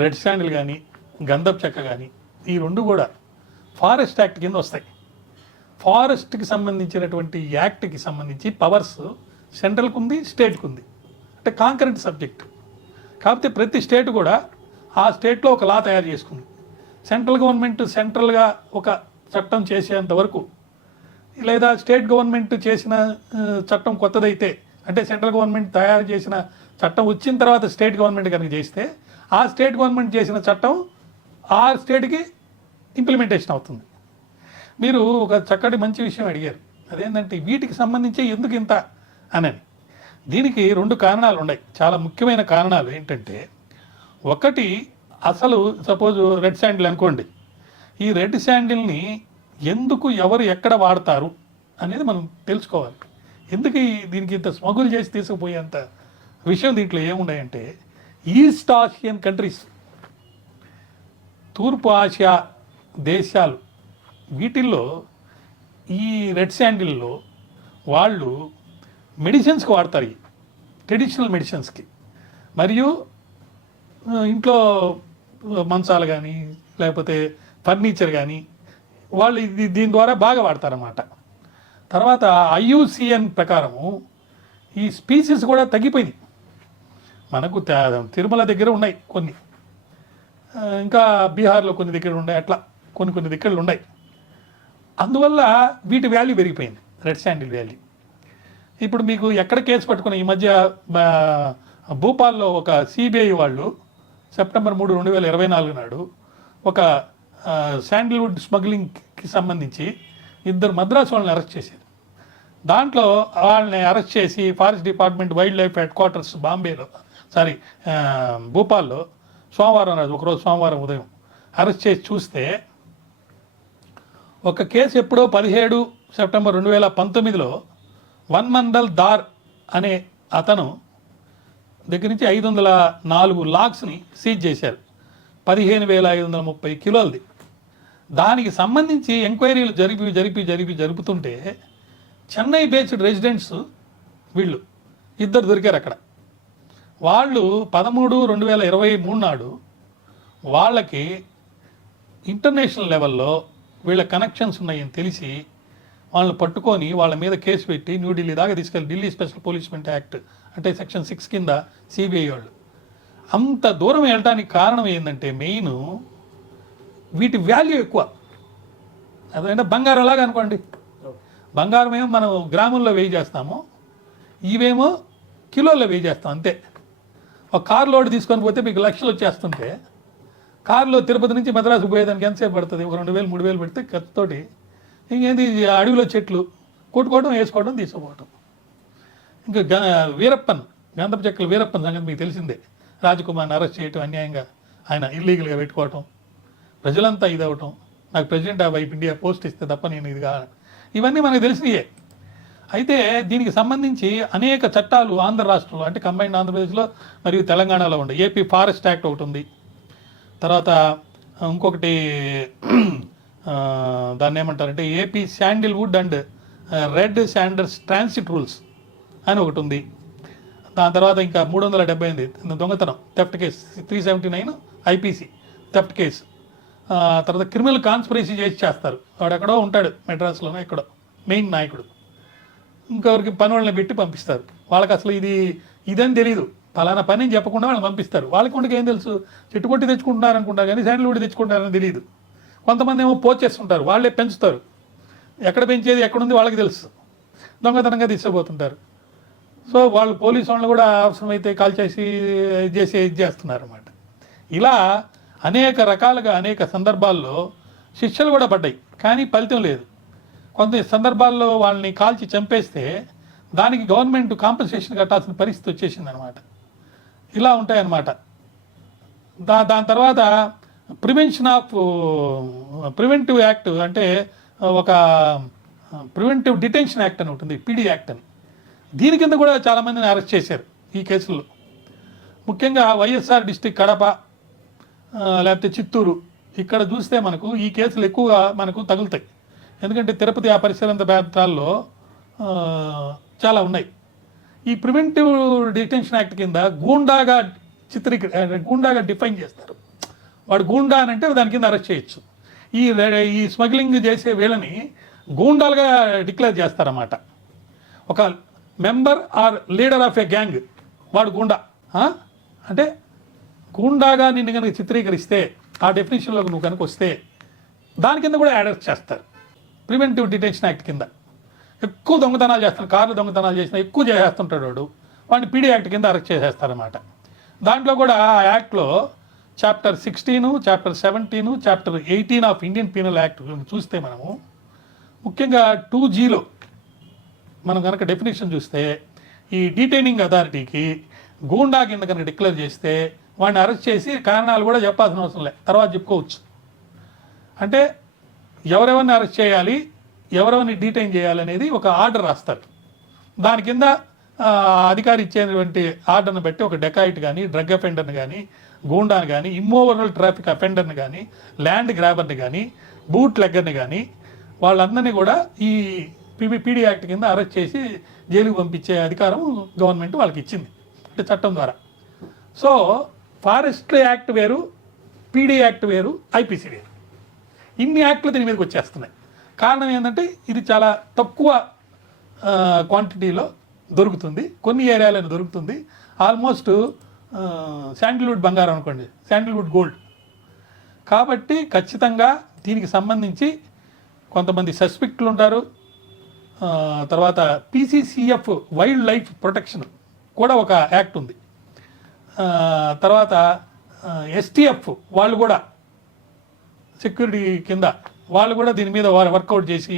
Red sandal కానీ గంధపు చెక్క కానీ ఈ రెండు కూడా ఫారెస్ట్ యాక్ట్ కింద వస్తాయి. ఫారెస్ట్కి సంబంధించినటువంటి యాక్ట్కి సంబంధించి పవర్స్ సెంట్రల్కి ఉంది, స్టేట్కి ఉంది. అంటే కాంకరెంట్ సబ్జెక్ట్. కాకపోతే ప్రతి స్టేట్ కూడా ఆ స్టేట్లో ఒక లా తయారు చేసుకుంది. సెంట్రల్ గవర్నమెంట్ సెంట్రల్గా ఒక చట్టం చేసేంత వరకు, లేదా స్టేట్ గవర్నమెంట్ చేసిన చట్టం కొత్తదైతే, అంటే సెంట్రల్ గవర్నమెంట్ తయారు చేసిన చట్టం వచ్చిన తర్వాత స్టేట్ గవర్నమెంట్ కనుక చేస్తే ఆ స్టేట్ గవర్నమెంట్ చేసిన చట్టం ఆ స్టేట్కి ఇంప్లిమెంటేషన్ అవుతుంది. మీరు ఒక చక్కటి మంచి విషయం అడిగారు. అదేంటంటే వీటికి సంబంధించి ఎందుకు ఇంత అని. దీనికి రెండు కారణాలు ఉన్నాయి, చాలా ముఖ్యమైన కారణాలు. ఏంటంటే ఒకటి, అసలు సపోజ్ రెడ్ శాండిల్ అనుకోండి, ఈ రెడ్ శాండిల్ని ఎందుకు ఎవరు ఎక్కడ వాడతారు అనేది మనం తెలుసుకోవాలి. ఎందుకు దీనికి ఇంత స్మగుల్ చేసి తీసుకుపోయేంత విషయం దీంట్లో ఏమున్నాయంటే, ఈస్ట్ ఆసియన్ కంట్రీస్, తూర్పు ఆసియా దేశాలు, వీటిల్లో ఈ రెడ్ శాండిల్లో వాళ్ళు మెడిసిన్స్కి వాడతారు, ఈ ట్రెడిషనల్ మెడిసిన్స్కి. మరియు ఇంట్లో మంచాలు కానీ లేకపోతే ఫర్నిచర్ కానీ వాళ్ళు దీని ద్వారా బాగా వాడతారన్నమాట. తర్వాత IUCN ప్రకారము ఈ స్పీసీస్ కూడా తగ్గిపోయింది. మనకు తిరుమల దగ్గర ఉన్నాయి కొన్ని, ఇంకా బీహార్లో కొన్ని దగ్గర ఉన్నాయి, అట్లా కొన్ని దగ్గరలు ఉన్నాయి. అందువల్ల వీటి వాల్యూ పెరిగిపోయింది, రెడ్ శాండిల్ వాల్యూ. ఇప్పుడు మీకు ఎక్కడ కేసు పట్టుకున్న ఈ మధ్య భూపాల్లో ఒక CBI వాళ్ళు సెప్టెంబర్ 3, 2024 నాడు ఒక శాండిల్వుడ్ స్మగ్లింగ్కి సంబంధించి 2 మద్రాసు వాళ్ళని అరెస్ట్ చేశారు. దాంట్లో వాళ్ళని అరెస్ట్ చేసి forest department wildlife headquarters భూపాల్లో సోమవారం నాడు, ఒకరోజు సోమవారం ఉదయం అరెస్ట్ చేసి చూస్తే ఒక కేసు ఎప్పుడో 17 సెప్టెంబర్ 2019లో వన్మండల్ దార్ అనే అతను దగ్గర నుంచి 504 లాగ్స్ని సీజ్ చేశారు, 15,530 కిలోలది. దానికి సంబంధించి ఎంక్వైరీలు జరుపుతుంటే చెన్నై బేస్డ్ రెసిడెంట్స్ వీళ్ళు 2 దొరికారు అక్కడ. వాళ్ళు 13/2023 నాడు వాళ్ళకి ఇంటర్నేషనల్ లెవెల్లో వీళ్ళ కనెక్షన్స్ ఉన్నాయని తెలిసి వాళ్ళని పట్టుకొని వాళ్ళ మీద కేసు పెట్టి న్యూఢిల్లీ దాకా తీసుకెళ్ళి, ఢిల్లీ స్పెషల్ పోలీస్మెంట్ యాక్ట్ అంటే సెక్షన్ 6 కింద CBI వాళ్ళు. అంత దూరం వెళ్ళడానికి కారణం ఏంటంటే మెయిన్ వీటి వాల్యూ ఎక్కువ. అదంటే బంగారం లాగా అనుకోండి, బంగారం ఏమో మనం గ్రాముల్లో వెయ్యి చేస్తాము, ఇవేమో కిలోల్లో వెయ్యి చేస్తాం అంతే. ఒక కారు లోడ్ తీసుకొని పోతే మీకు లక్షలు వచ్చేస్తుంటే కారులో తిరుపతి నుంచి మద్రాసు పోయేదానికి ఎంతసేపు పడుతుంది? ఒక 2,000, 3,000 పెడితే ఖర్చుతోటి ఇంకేంది అడవిలో చెట్లు కొట్టుకోవడం, వేసుకోవడం, తీసుకోవడం. ఇంకా వీరప్పన్, గంధపు చెక్కల వీరప్పన్ సంగతి మీకు తెలిసిందే. రాజకుమార్ని అరెస్ట్ చేయటం అన్యాయంగా, ఆయన ఇల్లీగల్గా పెట్టుకోవటం, ప్రజలంతా ఇది అవ్వటం, నాకు ప్రెసిడెంట్ ఆఫ్ ఇండియా పోస్ట్ ఇస్తే తప్ప నేను ఇది కాదు, ఇవన్నీ మనకు తెలిసినయే. అయితే దీనికి సంబంధించి అనేక చట్టాలు ఆంధ్ర రాష్ట్రంలో, అంటే కంబైన్డ్ ఆంధ్రప్రదేశ్లో మరియు తెలంగాణలో ఉన్నాయి. ఏపీ ఫారెస్ట్ యాక్ట్ ఒకటి ఉంది. తర్వాత ఇంకొకటి దాన్ని ఏమంటారంటే AP Sandalwood and red Sanders transit rules అని ఒకటి ఉంది. దాని తర్వాత ఇంకా 378 దొంగతనం theft case, 379 IPC theft case. తర్వాత క్రిమినల్ కాన్స్పిరసీ చేస్తారు, వాడెక్కడో ఉంటాడు మెడ్రాస్లోనే ఎక్కడో మెయిన్ నాయకుడు, ఇంకొకరికి పని వాళ్ళని పెట్టి పంపిస్తారు. వాళ్ళకి అసలు ఇదని తెలియదు, ఫలానా పని చెప్పకుండా వాళ్ళని పంపిస్తారు. వాళ్ళకి ఉండకి ఏం తెలుసు, చెట్టు కొట్టి తెచ్చుకుంటున్నారు అనుకుంటారు కానీ శాండిల్వుడ్ తెచ్చుకుంటారని తెలియదు. కొంతమంది ఏమో పోచేస్తుంటారు, వాళ్ళే పెంచుతారు, ఎక్కడ పెంచేది ఎక్కడుంది వాళ్ళకి తెలుసు, దొంగతనంగా తీసుకుపోతుంటారు. సో వాళ్ళు పోలీసు వాళ్ళని కూడా అవసరమైతే కాల్ చేసి ఇది చేస్తున్నారు అన్నమాట. ఇలా అనేక రకాలుగా అనేక సందర్భాల్లో శిక్షలు కూడా పడ్డాయి, కానీ ఫలితం లేదు. కొంత సందర్భాల్లో వాళ్ళని కాల్చి చంపేస్తే దానికి గవర్నమెంట్ కాంపెన్సేషన్ కట్టాల్సిన పరిస్థితి వచ్చేసింది అనమాట. ఇలా ఉంటాయన్నమాట. దాని తర్వాత ప్రివెంటివ్ యాక్ట్ అంటే ఒక ప్రివెంటివ్ డిటెన్షన్ యాక్ట్ అని ఉంటుంది, PD యాక్ట్ అని. దీని కింద కూడా చాలామందిని అరెస్ట్ చేశారు ఈ కేసుల్లో. ముఖ్యంగా వైఎస్ఆర్ డిస్ట్రిక్ట్ కడప, లేకపోతే చిత్తూరు, ఇక్కడ చూస్తే మనకు ఈ కేసులు ఎక్కువగా మనకు తగులుతాయి. ఎందుకంటే తిరుపతి ఆ పరిసర ప్రాంతాల్లో చాలా ఉన్నాయి. ఈ ప్రివెంటివ్ డిటెన్షన్ యాక్ట్ కింద గూండాగా డిఫైన్ చేస్తారు. వాడు గూండా అని అంటే దాని కింద అరెస్ట్ చేయొచ్చు. ఈ స్మగ్లింగ్ చేసే వీళ్ళని గూండాలుగా డిక్లేర్ చేస్తారన్నమాట. ఒక member or leader of a gang వాడు గూండా. అంటే గూండాగా నిన్ను కనుక చిత్రీకరిస్తే ఆ డెఫినేషన్లోకి నువ్వు కనుక వస్తే దాని కింద కూడా అరెస్ట్ చేస్తారు. ప్రివెంటివ్ డిటెన్షన్ యాక్ట్ కింద. ఎక్కువ దొంగతనాలు చేస్తాడు, కార్లు దొంగతనాలు చేసినా ఎక్కువ చేస్తుంటాడు వాడిని పీడీ యాక్ట్ కింద అరెస్ట్ చేసేస్తారన్నమాట. దాంట్లో కూడా ఆ యాక్ట్లో chapter 16, chapter 17, chapter 18 of Indian penal act చూస్తే మనము ముఖ్యంగా 2Gలో మనం కనుక డెఫినేషన్ చూస్తే ఈ డీటైనింగ్ అథారిటీకి గూండా కింద కనుక డిక్లేర్ చేస్తే వాడిని అరెస్ట్ చేసి కారణాలు కూడా చెప్పాల్సిన అవసరం లేదు, తర్వాత చెప్పుకోవచ్చు. అంటే ఎవరెవరిని అరెస్ట్ చేయాలి, ఎవరెవరిని డీటైన్ చేయాలి అనేది ఒక ఆర్డర్ రాస్తారు. దాని కింద అధికారి ఇచ్చేటువంటి ఆర్డర్ని బట్టి ఒక డెకాయిట్ కానీ, డ్రగ్ అఫెండర్ని కానీ, గూండాని కానీ, ఇమ్మోవరల్ ట్రాఫిక్ అఫెండర్ని కానీ, ల్యాండ్ గ్రాబర్ని కానీ, బూట్ లెగ్గర్ని కానీ వాళ్ళందరినీ కూడా ఈ పీడీ యాక్ట్ కింద అరెస్ట్ చేసి జైలుకు పంపించే అధికారం గవర్నమెంట్ వాళ్ళకి ఇచ్చింది, అంటే చట్టం ద్వారా. సో ఫారెస్ట్ యాక్ట్ వేరు, పీడీ యాక్ట్ వేరు, ఐపీసీ వేరు. ఇన్ని యాక్ట్లు దీని మీదకి వచ్చేస్తున్నాయి. కారణం ఏంటంటే ఇది చాలా తక్కువ క్వాంటిటీలో దొరుకుతుంది, కొన్ని ఏరియాలను దొరుకుతుంది. ఆల్మోస్ట్ శాండిల్వుడ్ బంగారం అనుకోండి, శాండిల్వుడ్ గోల్డ్. కాబట్టి ఖచ్చితంగా దీనికి సంబంధించి కొంతమంది సస్పెక్ట్లు ఉంటారు. తర్వాత పీసీసీఎఫ్ వైల్డ్ లైఫ్ ప్రొటెక్షన్ కూడా ఒక యాక్ట్ ఉంది. తర్వాత ఎస్టీఎఫ్ వాళ్ళు కూడా సెక్యూరిటీ కింద వాళ్ళు కూడా దీని మీద వర్కౌట్ చేసి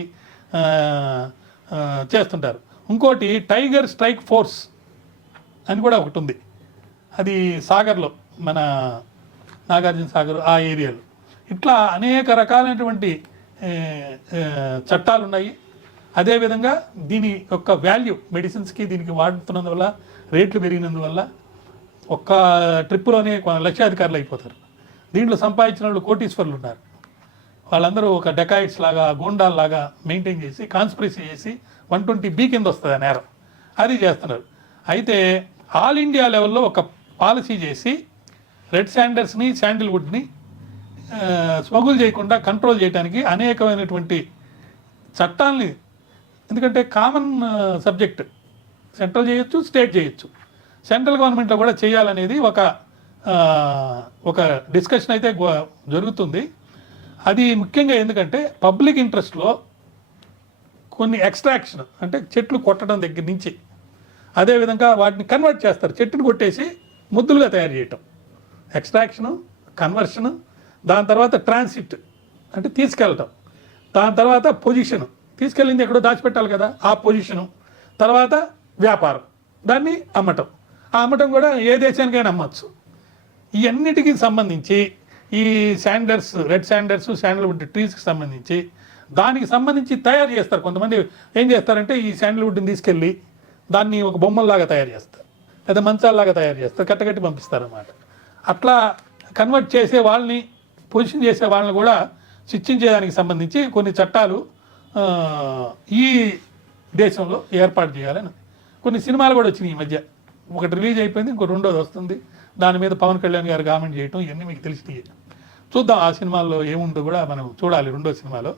చేస్తుంటారు. ఇంకోటి టైగర్ స్ట్రైక్ ఫోర్స్ అని కూడా ఒకటి ఉంది. అది సాగర్లో, మన నాగార్జున సాగర్ ఆ ఏరియాలో. ఇట్లా అనేక రకాలైనటువంటి చట్టాలు ఉన్నాయి. అదేవిధంగా దీని యొక్క వాల్యూ మెడిసిన్స్కి దీనికి వాడుతున్నందువల్ల, రేట్లు పెరిగినందువల్ల ఒక్క ట్రిప్పులోనే లక్షాధికారులు అయిపోతారు. దీంట్లో సంపాదించిన వాళ్ళు కోటీశ్వర్లు ఉన్నారు. వాళ్ళందరూ ఒక డెకాయిట్స్ లాగా, గూండాల్ లాగా మెయింటైన్ చేసి కాన్స్పిరసీ చేసి 120B కింద వస్తుంది ఆ నేరం, అది చేస్తున్నారు. అయితే ఆల్ ఇండియా లెవెల్లో ఒక పాలసీ చేసి రెడ్ శాండర్స్ని, శాండిల్వుడ్ని స్మగుల్ చేయకుండా కంట్రోల్ చేయడానికి అనేకమైనటువంటి చట్టాలని, ఎందుకంటే కామన్ సబ్జెక్ట్, సెంట్రల్ చేయొచ్చు, స్టేట్ చేయొచ్చు, సెంట్రల్ గవర్నమెంట్లో కూడా చేయాలనేది ఒక డిస్కషన్ అయితే జరుగుతుంది. అది ముఖ్యంగా ఎందుకంటే పబ్లిక్ ఇంట్రెస్ట్లో కొన్ని ఎక్స్ట్రాక్షన్, అంటే చెట్లు కొట్టడం దగ్గర నుంచి, అదేవిధంగా వాటిని కన్వర్ట్ చేస్తారు, చెట్టును కొట్టేసి ముద్దులుగా తయారు చేయటం, ఎక్స్ట్రాక్షను, కన్వర్షను, దాని తర్వాత ట్రాన్సిట్ అంటే తీసుకెళ్ళటం, దాని తర్వాత పొజిషను, తీసుకెళ్ళింది ఎక్కడో దాచిపెట్టాలి కదా, ఆ పొజిషను, తర్వాత వ్యాపారం, దాన్ని అమ్మటం. ఆ అమ్మటం కూడా ఏ దేశానికైనా అమ్మచ్చు. ఇవన్నిటికీ సంబంధించి ఈ శాండర్స్, రెడ్ శాండర్స్, శాండల్వుడ్ ట్రీస్కి సంబంధించి దానికి సంబంధించి తయారు చేస్తారు. కొంతమంది ఏం చేస్తారంటే ఈ శాండల్వుడ్ని తీసుకెళ్ళి దాన్ని ఒక బొమ్మల్లాగా తయారు చేస్తారు, లేదా మంచాల్లాగా తయారు చేస్తారు, కట్టకట్టి పంపిస్తారు అన్నమాట. అట్లా కన్వర్ట్ చేసే వాళ్ళని, పొజిషన్ చేసే వాళ్ళని కూడా శిక్షించేదానికి సంబంధించి కొన్ని చట్టాలు ఈ దేశంలో ఏర్పాటు చేయాలని కొన్ని సినిమాలు కూడా వచ్చినాయి ఈ మధ్య. ఒకటి రిలీజ్ అయిపోయింది, ఇంకో రెండోది వస్తుంది. దాని మీద పవన్ కళ్యాణ్ గారు కామెంట్ చేయటం, ఇవన్నీ మీకు తెలిసినాయి. చూద్దాం ఆ సినిమాల్లో ఏముందో కూడా మనం చూడాలి రెండో సినిమాలో.